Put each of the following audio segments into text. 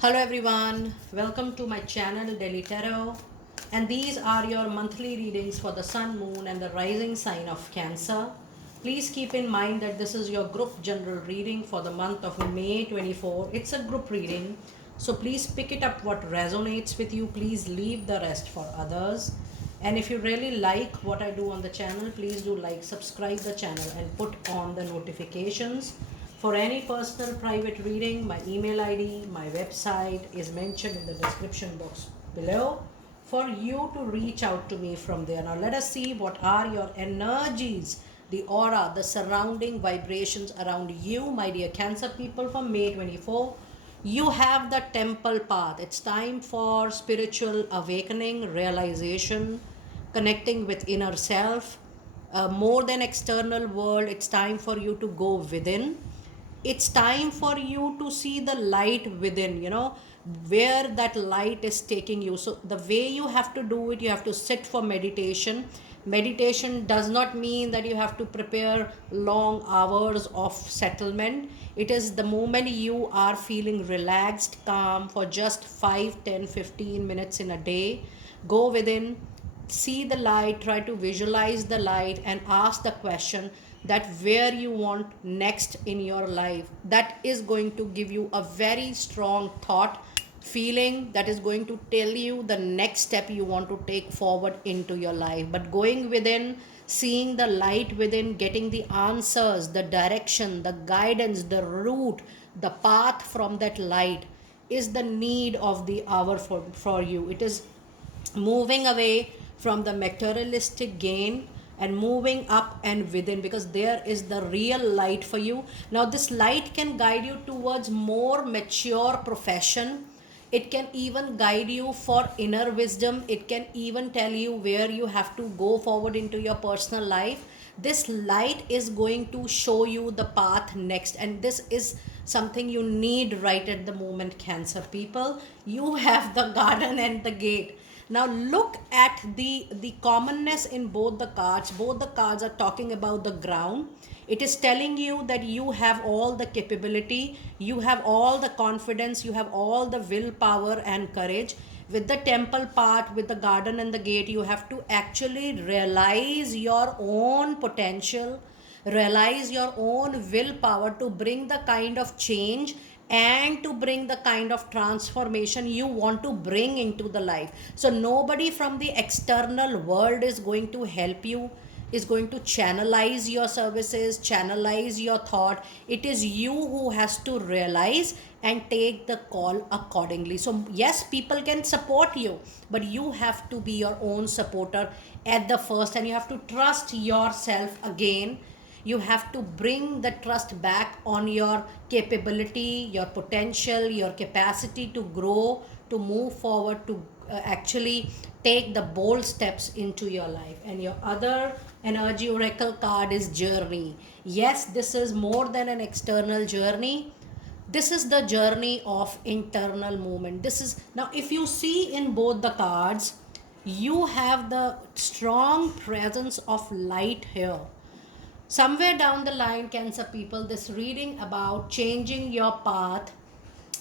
Hello everyone, welcome to my channel Daily Tarot, and these are your monthly readings for the Sun, Moon and the rising sign of Cancer. Please keep in mind that this is your group general reading for the month of May 24. It's a group reading, so please pick it up what resonates with you. Please leave the rest for others. And if you really like what I do on the channel, please do like, subscribe the channel and put on the notifications. For any personal private reading, my email ID, my website is mentioned in the description box below for you to reach out to me from there. Now let us see what are your energies, the aura, the surrounding vibrations around you, my dear Cancer people, for May 24. You have the temple path. It's time for spiritual awakening, realization, connecting with inner self, more than external world. It's time for you to go within. It's time for you to see the light within, where that light is taking you. So the way you have to do it, you have to sit for meditation. Meditation does not mean that you have to prepare long hours of settlement. It is the moment you are feeling relaxed, calm, for just 5, 10, 15 minutes in a day. Go within, see the light, try to visualize the light and ask the question that where you want next in your life. That is going to give you a very strong thought feeling that is going to tell you the next step you want to take forward into your life. But going within, seeing the light within, getting the answers, the direction, the guidance, the route, the path from that light is the need of the hour for you. It is moving away from the materialistic gain and moving up and within, because there is the real light for you. Now this light can guide you towards more mature profession. It can even guide you for inner wisdom. It can even tell you where you have to go forward into your personal life. This light is going to show you the path next, and this is something you need right at the moment, Cancer people. You have the garden and the gate. Now look at the commonness in both the cards. Both the cards are talking about the ground. It is telling you that you have all the capability, you have all the confidence, you have all the willpower and courage. With the temple part, with the garden and the gate, you have to actually realize your own potential, realize your own willpower to bring the kind of change and to bring the kind of transformation you want to bring into the life. So nobody from the external world is going to help you, is going to channelize your services, channelize your thought. It is you who has to realize and take the call accordingly. So yes, people can support you, but you have to be your own supporter at the first, and you have to trust yourself again. You have to bring the trust back on your capability, your potential, your capacity to grow, to move forward, to actually take the bold steps into your life. And your other energy oracle card is journey. Yes, this is more than an external journey. This is the journey of internal movement. This is, now if you see in both the cards, you have the strong presence of light here. Somewhere down the line, Cancer people, this reading about changing your path,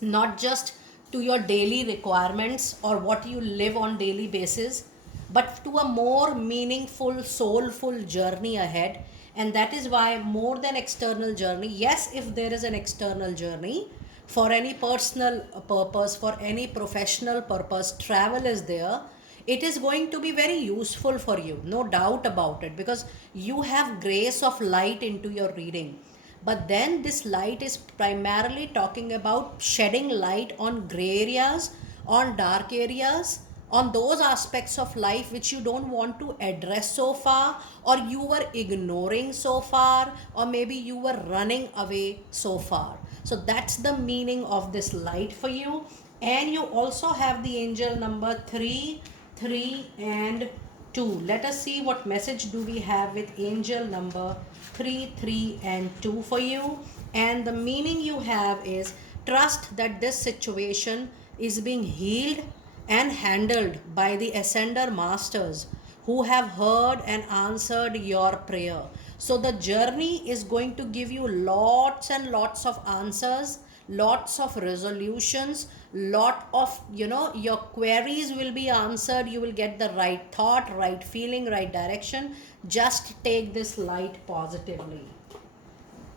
not just to your daily requirements or what you live on daily basis, but to a more meaningful, soulful journey ahead. And that is why, more than external journey, yes, if there is an external journey for any personal purpose, for any professional purpose, travel is there. It is going to be very useful for you, no doubt about it, because you have grace of light into your reading. But then this light is primarily talking about shedding light on gray areas, on dark areas, on those aspects of life which you don't want to address so far, or you were ignoring so far, or maybe you were running away so far. So that's the meaning of this light for you. And you also have the angel number 3, 3 and 2. Let us see what message do we have with angel number 3, 3 and 2 for you. And the meaning you have is trust that this situation is being healed and handled by the ascender masters who have heard and answered your prayer. So the journey is going to give you lots and lots of answers, lots of resolutions, lot of, your queries will be answered. You will get the right thought, right feeling, right direction. Just take this light positively.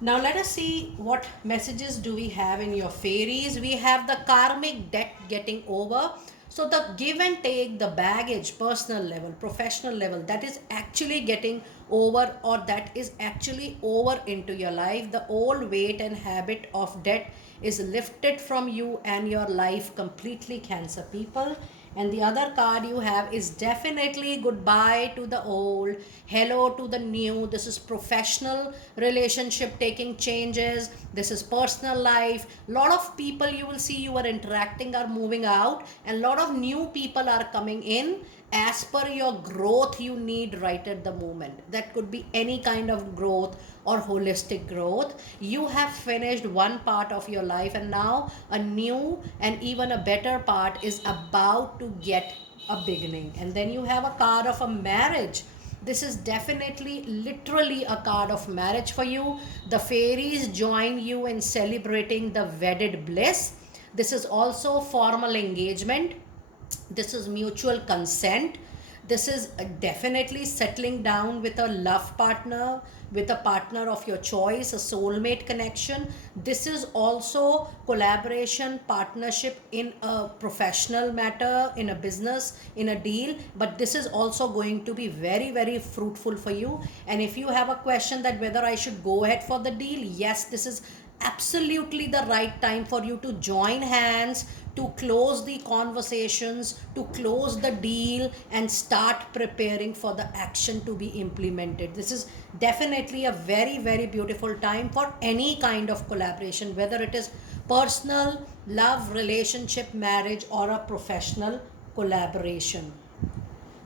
Now let us see what messages do we have in your fairies. We have the karmic debt getting over. So the give and take, the baggage, personal level, professional level, that is actually getting over, or that is actually over into your life. The old weight and habit of debt is lifted from you and your life completely, Cancer people. And the other card you have is definitely goodbye to the old, hello to the new. This is professional relationship taking changes. This is personal life. Lot of people you will see you are interacting are moving out, and lot of new people are coming in as per your growth you need right at the moment. That could be any kind of growth or holistic growth. You have finished one part of your life, and now a new and even a better part is about to get a beginning. And then you have a card of a marriage. This is definitely literally a card of marriage for you. The fairies join you in celebrating the wedded bliss. This is also formal engagement. This is mutual consent. This is definitely settling down with a love partner, with a partner of your choice, a soulmate connection. This is also collaboration, partnership in a professional matter, in a business, in a deal. But this is also going to be very, very fruitful for you. And if you have a question that whether I should go ahead for the deal, yes, this is absolutely the right time for you to join hands, to close the conversations, to close the deal, and start preparing for the action to be implemented. This is definitely a very, very beautiful time for any kind of collaboration, whether it is personal, love, relationship, marriage, or a professional collaboration.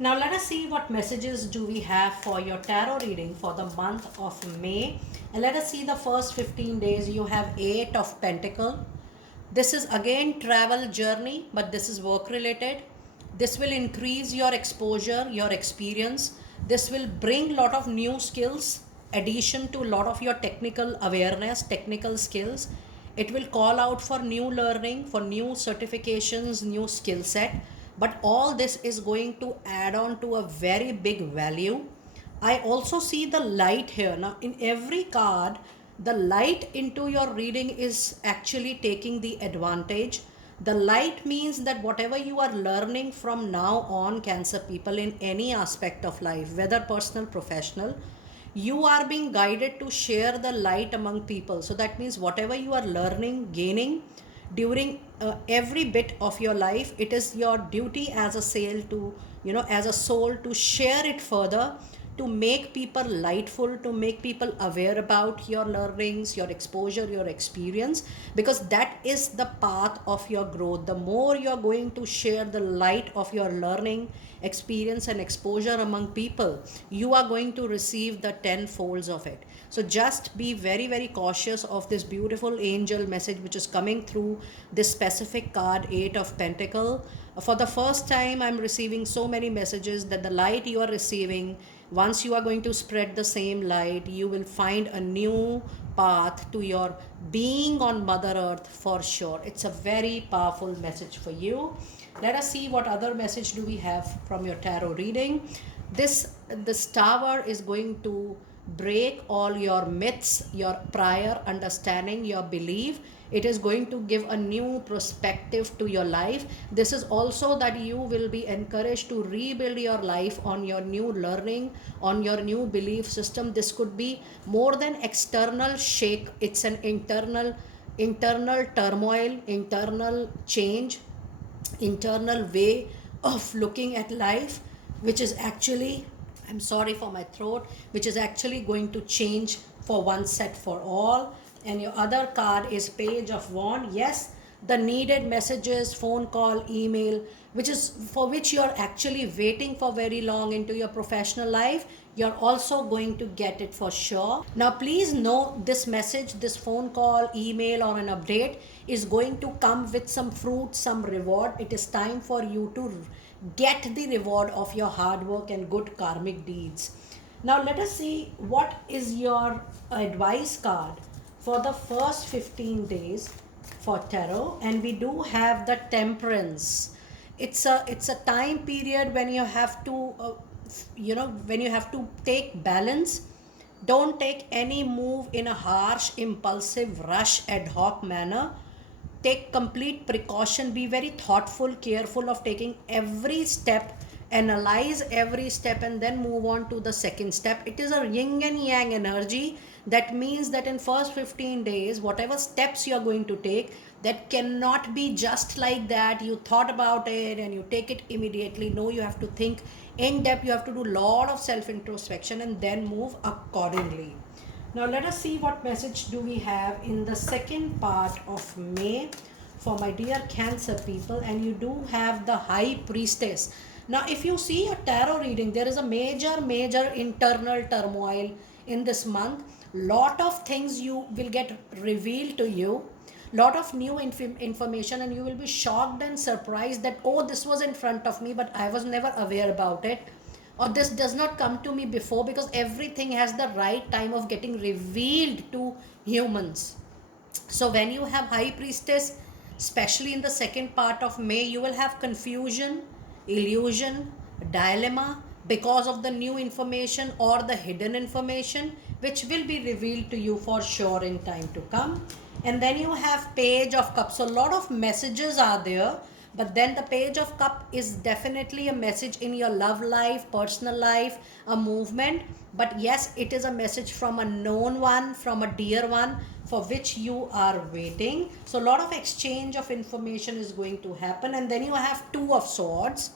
Now let us see what messages do we have for your tarot reading for the month of May. And let us see the first 15 days. You have 8 of Pentacles. This is again travel journey, but this is work related. This will increase your exposure, your experience. This will bring lot of new skills, addition to lot of your technical awareness, technical skills. It will call out for new learning, for new certifications, new skill set. But all this is going to add on to a very big value. I also see the light here. Now, in every card, the light into your reading is actually taking the advantage. The light means that whatever you are learning from now on, Cancer people, in any aspect of life, whether personal, professional, you are being guided to share the light among people. So that means whatever you are learning, gaining during every bit of your life, it is your duty as a soul to, as a soul, to share it further, to make people lightful, to make people aware about your learnings, your exposure, your experience, because that is the path of your growth. The more you're going to share the light of your learning, experience, and exposure among people, you are going to receive the 10 folds of it. So just be very, very cautious of this beautiful angel message which is coming through this specific card, 8 of Pentacles. For the first time, I'm receiving so many messages that the light you are receiving, once you are going to spread the same light, you will find a new path to your being on Mother Earth for sure. It's a very powerful message for you. Let us see what other message do we have from your tarot reading. This tower is going to break all your myths, your prior understanding, your belief. It is going to give a new perspective to your life. This is also that you will be encouraged to rebuild your life on your new learning, on your new belief system. This could be more than external shake. It's an internal turmoil, internal change, internal way of looking at life, which is actually, I'm sorry for my throat, which is actually going to change for one set for all. And your other card is Page of Wands. Yes, the needed messages, phone call, email, which is for which you're actually waiting for very long into your professional life, you're also going to get it for sure. Now please know this message, this phone call, email, or an update is going to come with some fruit, some reward. It is time for you to get the reward of your hard work and good karmic deeds. Now let us see what is your advice card for the first 15 days. for tarot, and we do have the Temperance. It's a time period when you have to when you have to take balance. Don't take any move in a harsh, impulsive, rush, ad hoc manner. Take complete precaution. Be very thoughtful, careful of taking every step. Analyze every step and then move on to the second step. It is a yin and yang energy. That means that in first 15 days, whatever steps you are going to take, that cannot be just like that. You thought about it and you take it immediately. No, you have to think in depth. You have to do a lot of self introspection and then move accordingly. Now let us see what message do we have in the second part of May for my dear Cancer people. And you do have the High Priestess. Now if you see a tarot reading, there is a major internal turmoil in this month. Lot of things you will get revealed to you, lot of new information, and you will be shocked and surprised that, oh, this was in front of me but I was never aware about it, or this does not come to me before, because everything has the right time of getting revealed to humans. So when you have High Priestess, especially in the second part of May, you will have confusion, illusion, dilemma because of the new information or the hidden information, which will be revealed to you for sure in time to come. And then you have Page of Cups. So a lot of messages are there, but then the Page of Cup is definitely a message in your love life, personal life, a movement. But yes, it is a message from a known one, from a dear one, for which you are waiting. So a lot of exchange of information is going to happen. And then you have Two of Swords,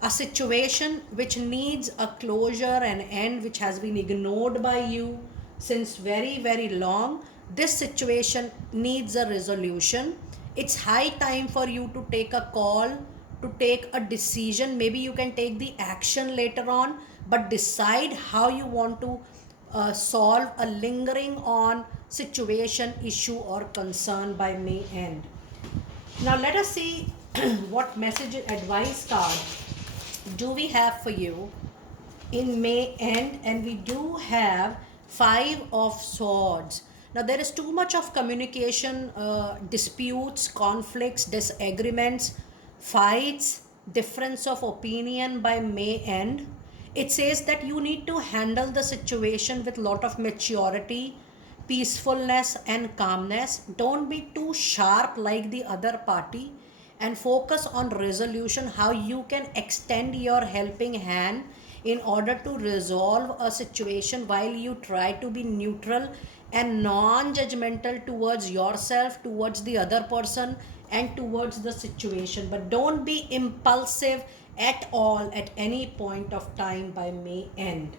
a situation which needs a closure, an end, which has been ignored by you since very long. This situation needs a resolution. It's high time for you to take a call, to take a decision. Maybe you can take the action later on, but decide how you want to solve a lingering on situation, issue or concern by May end. Now let us see what message advice card do we have for you in May end. And we do have Five of Swords. Now there is too much of communication, disputes, conflicts, disagreements, fights, difference of opinion by May end. It says that you need to handle the situation with lot of maturity, peacefulness and calmness. Don't be too sharp like the other party, and focus on resolution, how you can extend your helping hand in order to resolve a situation, while you try to be neutral and non-judgmental towards yourself, towards the other person and towards the situation. But don't be impulsive at all at any point of time by May end.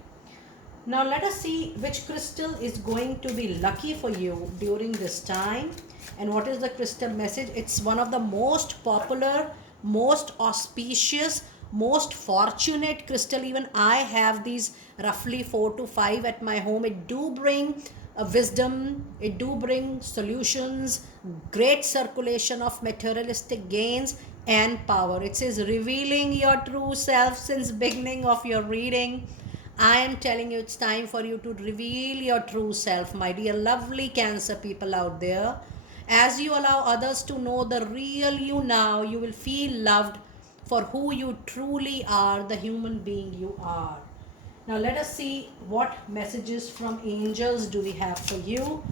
Now let us see which crystal is going to be lucky for you during this time. And what is the crystal message? It's one of the most popular, most auspicious, most fortunate crystal. Even I have these roughly 4 to 5 at my home. It do bring a wisdom, it do bring solutions, great circulation of materialistic gains and power. It says revealing your true self. Since beginning of your reading, I am telling you, it's time for you to reveal your true self, my dear lovely Cancer people out there. As you allow others to know the real you now, you will feel loved for who you truly are, the human being you are. Now let us see what messages from angels do we have for you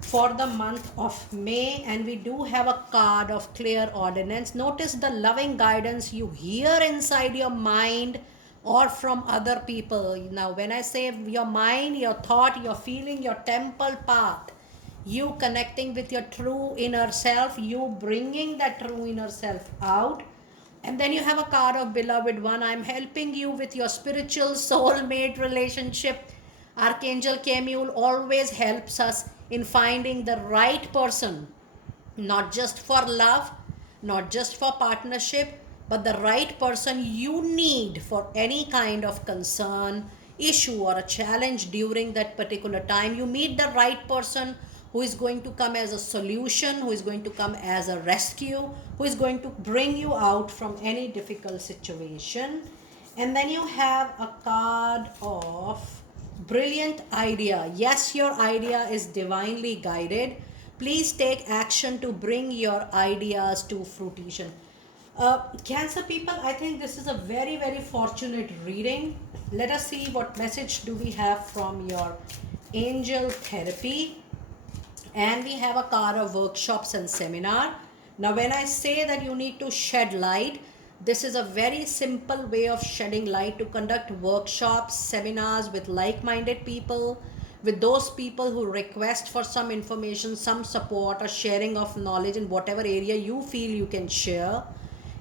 for the month of May. And we do have a card of clear ordinance. Notice the loving guidance you hear inside your mind or from other people. Now when I say your mind, your thought, your feeling, your temple path, you connecting with your true inner self, you bringing that true inner self out. And then you have a card of Beloved One. I'm helping you with your spiritual soulmate relationship. Archangel Chamuel always helps us in finding the right person, not just for love, not just for partnership, but the right person you need for any kind of concern, issue or a challenge during that particular time. You meet the right person who is going to come as a solution, who is going to come as a rescue, who is going to bring you out from any difficult situation. And then you have a card of Brilliant Idea. Yes, your idea is divinely guided. Please take action to bring your ideas to fruition. Cancer people, I think this is a very, very fortunate reading. Let us see what message do we have from your angel therapy. And we have a card of workshops and seminar. Now, when I say that you need to shed light, this is a very simple way of shedding light to conduct workshops, seminars with like-minded people, with those people who request for some information, some support, or sharing of knowledge in whatever area you feel you can share.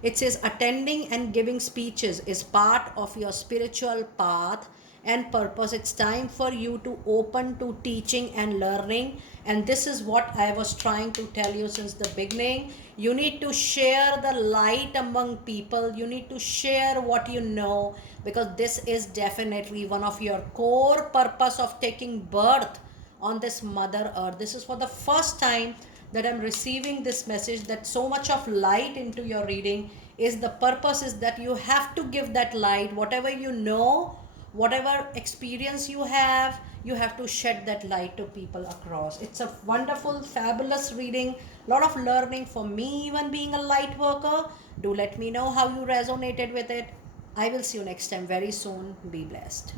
It says attending and giving speeches is part of your spiritual path and purpose. It's time for you to open to teaching and learning. And this is what I was trying to tell you since the beginning. You need to share the light among people. You need to share what you know, because this is definitely one of your core purpose of taking birth on this mother earth. This is for the first time that I'm receiving this message, that so much of light into your reading is the purpose is that you have to give that light, whatever you know, whatever experience you have to shed that light to people across. It's a wonderful, fabulous reading, lot of learning for me, even being a light worker. Do let me know how you resonated with it. I will see you next time very soon. Be blessed.